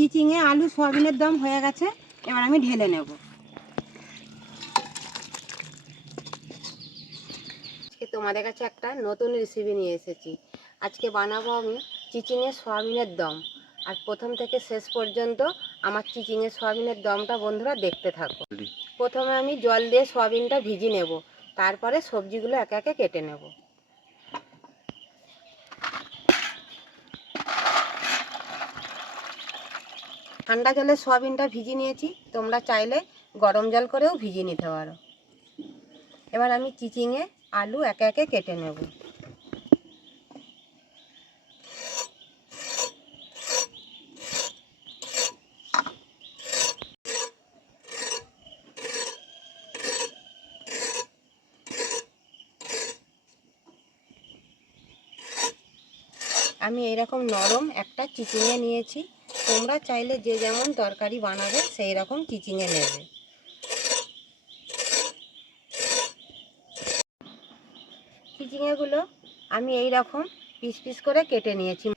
চিচিঙে আলু সয়াবিনের দম হয়ে গেছে, এবার আমি ঢেলে নেব। আজকে তোমাদের কাছে একটা নতুন রেসিপি নিয়ে এসেছি। আজকে বানাবো আমি চিচিঙে সয়াবিনের দম। আর প্রথম থেকে শেষ পর্যন্ত আমার চিচিঙে সয়াবিনের দমটা বন্ধুরা দেখতে থাকো। প্রথমে আমি জল দিয়ে সয়াবিনটা ভিজিয়ে নেব, তারপরে সবজিগুলো একে একে কেটে নেব। ঠান্ডা জলে সয়াবিনটা ভিজিয়ে নিয়েছি, তোমরা চাইলে গরম জল করেও ভিজিয়ে নিতে পারো। এবার আমি চিচিঙে আলু একে একে কেটে নেব। আমি এইরকম নরম একটা চিচিঙে নিয়েছি, তোমরা চাইলে যে যেমন তরকারি বানাবে সেই রকম চিচিঙে নেবে। চিচিঙেগুলো আমি এই রকম পিস পিস করে কেটে নিয়েছি।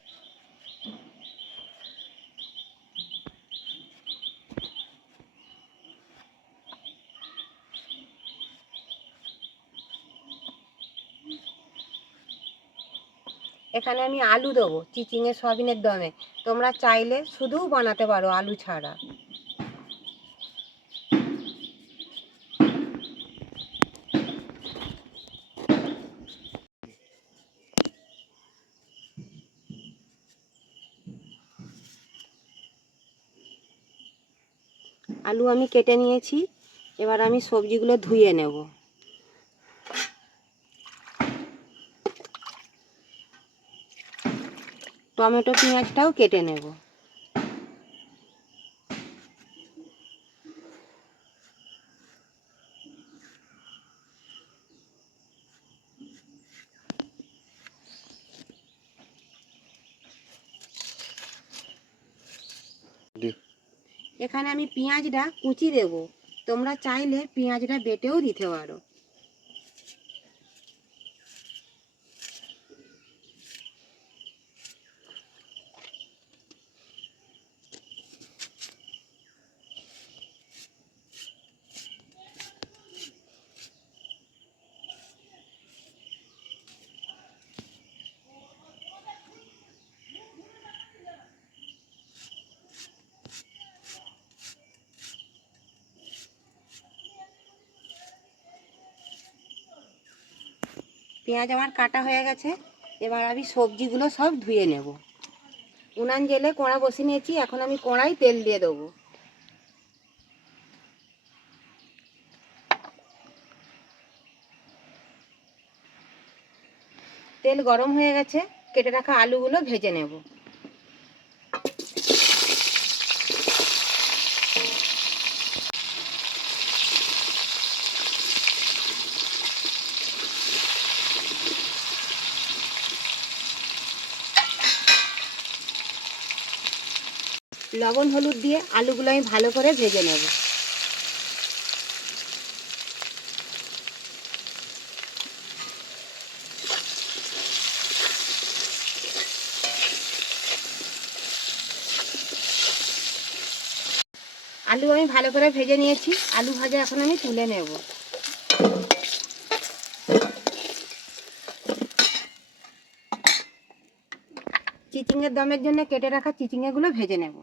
এখানে আমি আলু দেবো চিচিঙে সয়াবিনের দমে, তোমরা চাইলে শুধুও বানাতে পারো আলু ছাড়া। আলু আমি কেটে নিয়েছি, এবার আমি সবজিগুলো ধুয়ে নেব। টমেটো পেঁয়াজটাও কেটে নেব। এখানে আমি পেঁয়াজটা কুচি দেব, তোমরা চাইলে পেঁয়াজটা বেটেও দিতে পারো। পেঁয়াজ আমার কাটা হয়ে গেছে, এবার আমি সবজিগুলো সব ধুয়ে নেব। উনান জেলে কড়া বসিয়ে নিয়েছি, এখন আমি কড়াই তেল দিয়ে দেবো। তেল গরম হয়ে গেছে, কেটে রাখা আলুগুলো ভেজে নেব। লবণ হলুদ দিয়ে আলুগুলো আমি ভালো করে ভেজে নেব। আলু আমি ভালো করে ভেজে নিয়েছি, আলু ভাজা এখন আমি তুলে নেব। চিচিঙের দমের জন্য কেটে রাখা চিচিঙেগুলো ভেজে নেব।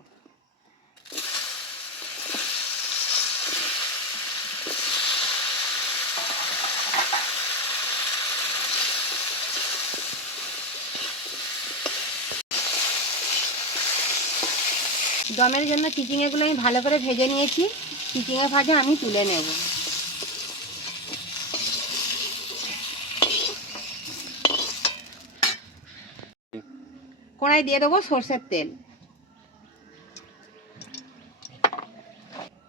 দমের জন্য চিচিঙেগুলো আমি ভালো করে ভেজে নিয়েছি, চিচিঙে ভাজা আমি তুলে নেব। কড়াই দিয়ে দেবো সরষের তেল।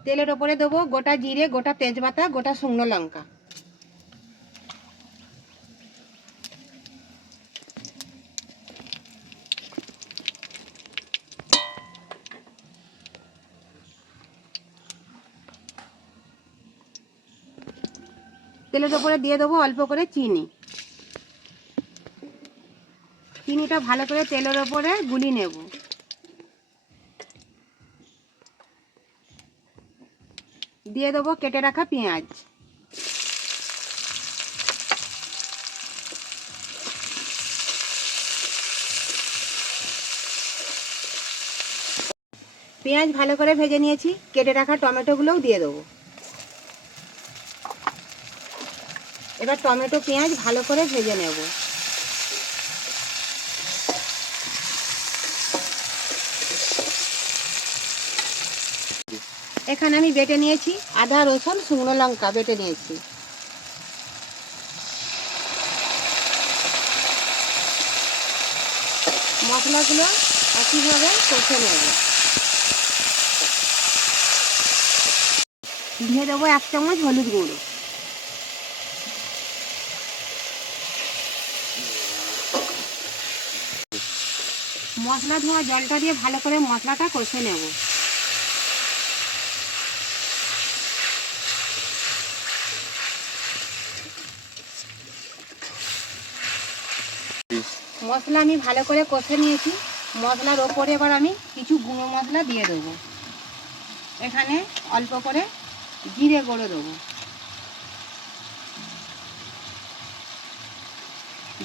তেলের ওপরে দেবো গোটা জিরে, গোটা তেজপাতা, গোটা শুকনো লঙ্কা। তেলের ওপরে দিয়ে দেবো অল্প করে চিনি। চিনিটা ভালো করে তেলের ওপরে গুলি নেব। দিয়ে দেবো কেটে রাখা পেঁয়াজ। পেঁয়াজ ভালো করে ভেজে নিয়েছি, কেটে রাখা টমেটোগুলোও দিয়ে দেবো। এবার টমেটো পেঁয়াজ ভালো করে ভেজে নেব। এখানে আমি বেটে নিয়েছি আদা রসুন শুকনো লঙ্কা বেটে নিয়েছি। মশলাগুলো একইভাবে কষে নেব। দিয়ে দেবো 1 চামচ হলুদ গুঁড়ো। মশলা ধোয়া জলটা দিয়ে ভালো করে মশলাটা কষে নেব। মশলা আমি ভালো করে কষে নিয়েছি। মশলার ওপরে এবার আমি কিছু গুঁড়ো মশলা দিয়ে দেবো। এখানে অল্প করে জিরে গুঁড়ো দেবো,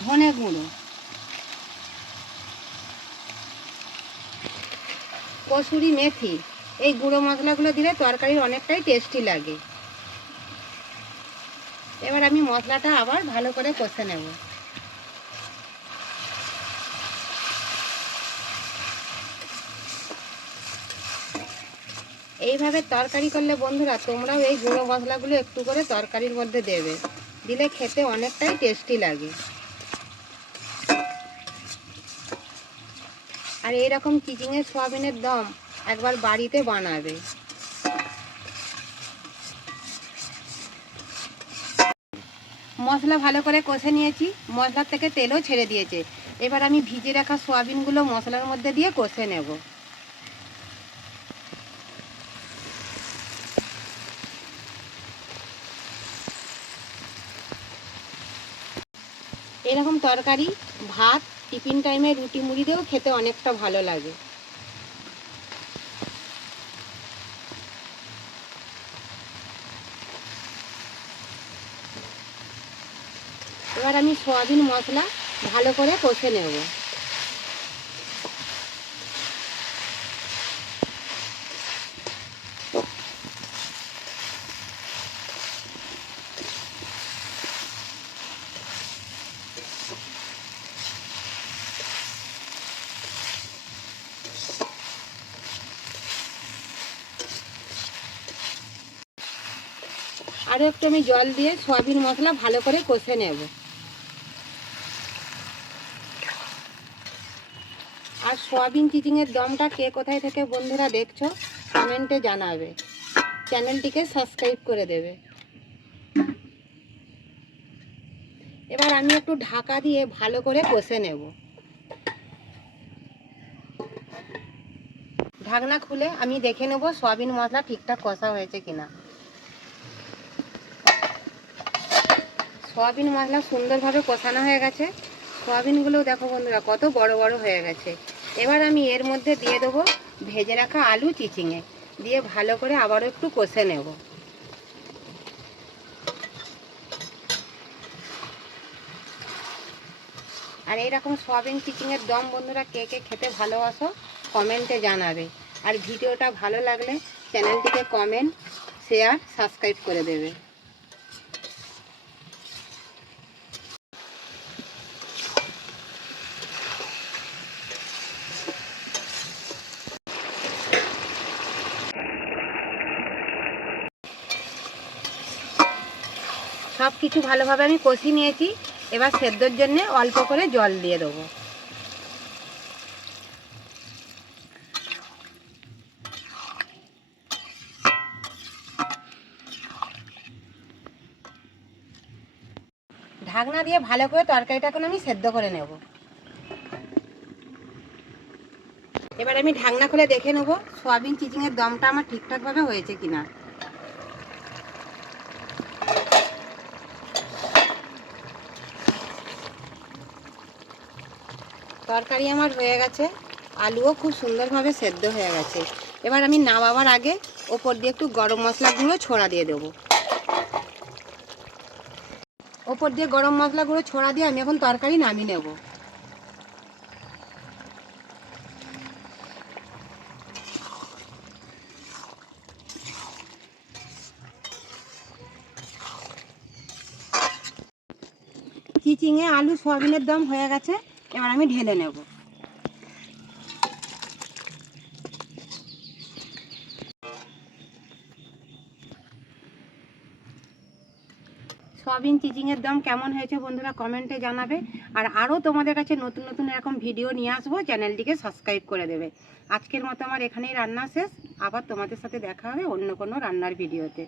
ধনে গুঁড়ো, কসুরি মেথি। এই গুঁড়ো মশলাগুলো দিলে তরকারির অনেকটাই টেস্টি লাগে। এবার আমি মশলাটা আবার ভালো করে কষে নেব। এইভাবে তরকারি করলে বন্ধুরা তোমরাও এই গুঁড়ো মশলাগুলো একটু করে তরকারির মধ্যে দেবে, দিলে খেতে অনেকটাই টেস্টি লাগে। আর এইরকম চিচিঙের সয়াবিনের দম একবার বাড়িতে বানাবে। মশলা ভালো করে কষে নিয়েছি, মশলার থেকে তেলও ছেড়ে দিয়েছে। এবার আমি ভিজে রাখা সয়াবিনগুলো মশলার মধ্যে দিয়ে কষে নেব। এরকম তরকারি ভাত, টিফিন টাইমে রুটি মুড়ি দিয়েও খেতে অনেকটা ভালো লাগে। এবার আমি সয়াবিন মশলা ভালো করে কষে নেব। আরও একটু আমি জল দিয়ে সয়াবিন মশলা ভালো করে কষে নেব। আর সয়াবিন চিচিংয়ের দমটা কে কোথায় থেকে বন্ধুরা দেখছো কমেন্টে জানাবে। চ্যানেলটিকে সাবস্ক্রাইব করে দেবে। এবার আমি একটু ঢাকা দিয়ে ভালো করে কষে নেব। ঢাকনা খুলে আমি দেখে নেব সয়াবিন মশলা ঠিকঠাক কষা হয়েছে কিনা। সয়াবিন মশলা সুন্দরভাবে কষানো হয়ে গেছে। সয়াবিনগুলো দেখো বন্ধুরা কত বড় বড় হয়ে গেছে। এবার আমি এর মধ্যে দিয়ে দেবো ভেজে রাখা আলু চিচিঙে, দিয়ে ভালো করে আবারও একটু কষে নেব। আর এইরকম সয়াবিন চিচিংয়ের দম বন্ধুরা কে কে খেতে ভালোবাসো কমেন্টে জানাবে। আর ভিডিওটা ভালো লাগলে চ্যানেলটিকে কমেন্ট, শেয়ার, সাবস্ক্রাইব করে দেবে। সব কিছু ভালোভাবে আমি কষিয়ে নিয়েছি। এবার সেদ্ধর জন্য অল্প করে জল দিয়ে দেবো। ঢাকনা দিয়ে ভালো করে তরকারিটা এখন আমি সেদ্ধ করে নেব। এবার আমি ঢাকনা খুলে দেখে নেব সয়াবিন চিচিংয়ের দমটা আমার ঠিকঠাকভাবে হয়েছে কিনা। তরকারি আমার হয়ে গেছে, আলুও খুব সুন্দরভাবে সেদ্ধ হয়ে গেছে। এবার আমি নামাবার আগে ওপর দিয়ে একটু গরম মশলা গুঁড়ো ছড়া দিয়ে দেবো। ওপর দিয়ে গরম মশলা গুঁড়ো ছড়া দিয়ে আমি এখন তরকারি নামিয়ে নেব। চিচিঙে আলু সয়াবিনের দম হয়ে গেছে, এবার আমি ঢেলে নেব। সয়াবিন চিচিংয়ের দম কেমন হয়েছে বন্ধুরা কমেন্টে জানাবে। আর আরও তোমাদের কাছে নতুন নতুন এরকম ভিডিও নিয়ে আসবো, চ্যানেলটিকে সাবস্ক্রাইব করে দেবে। আজকের মতো আমার এখানেই রান্না শেষ, আবার তোমাদের সাথে দেখা হবে অন্য কোনো রান্নার ভিডিওতে।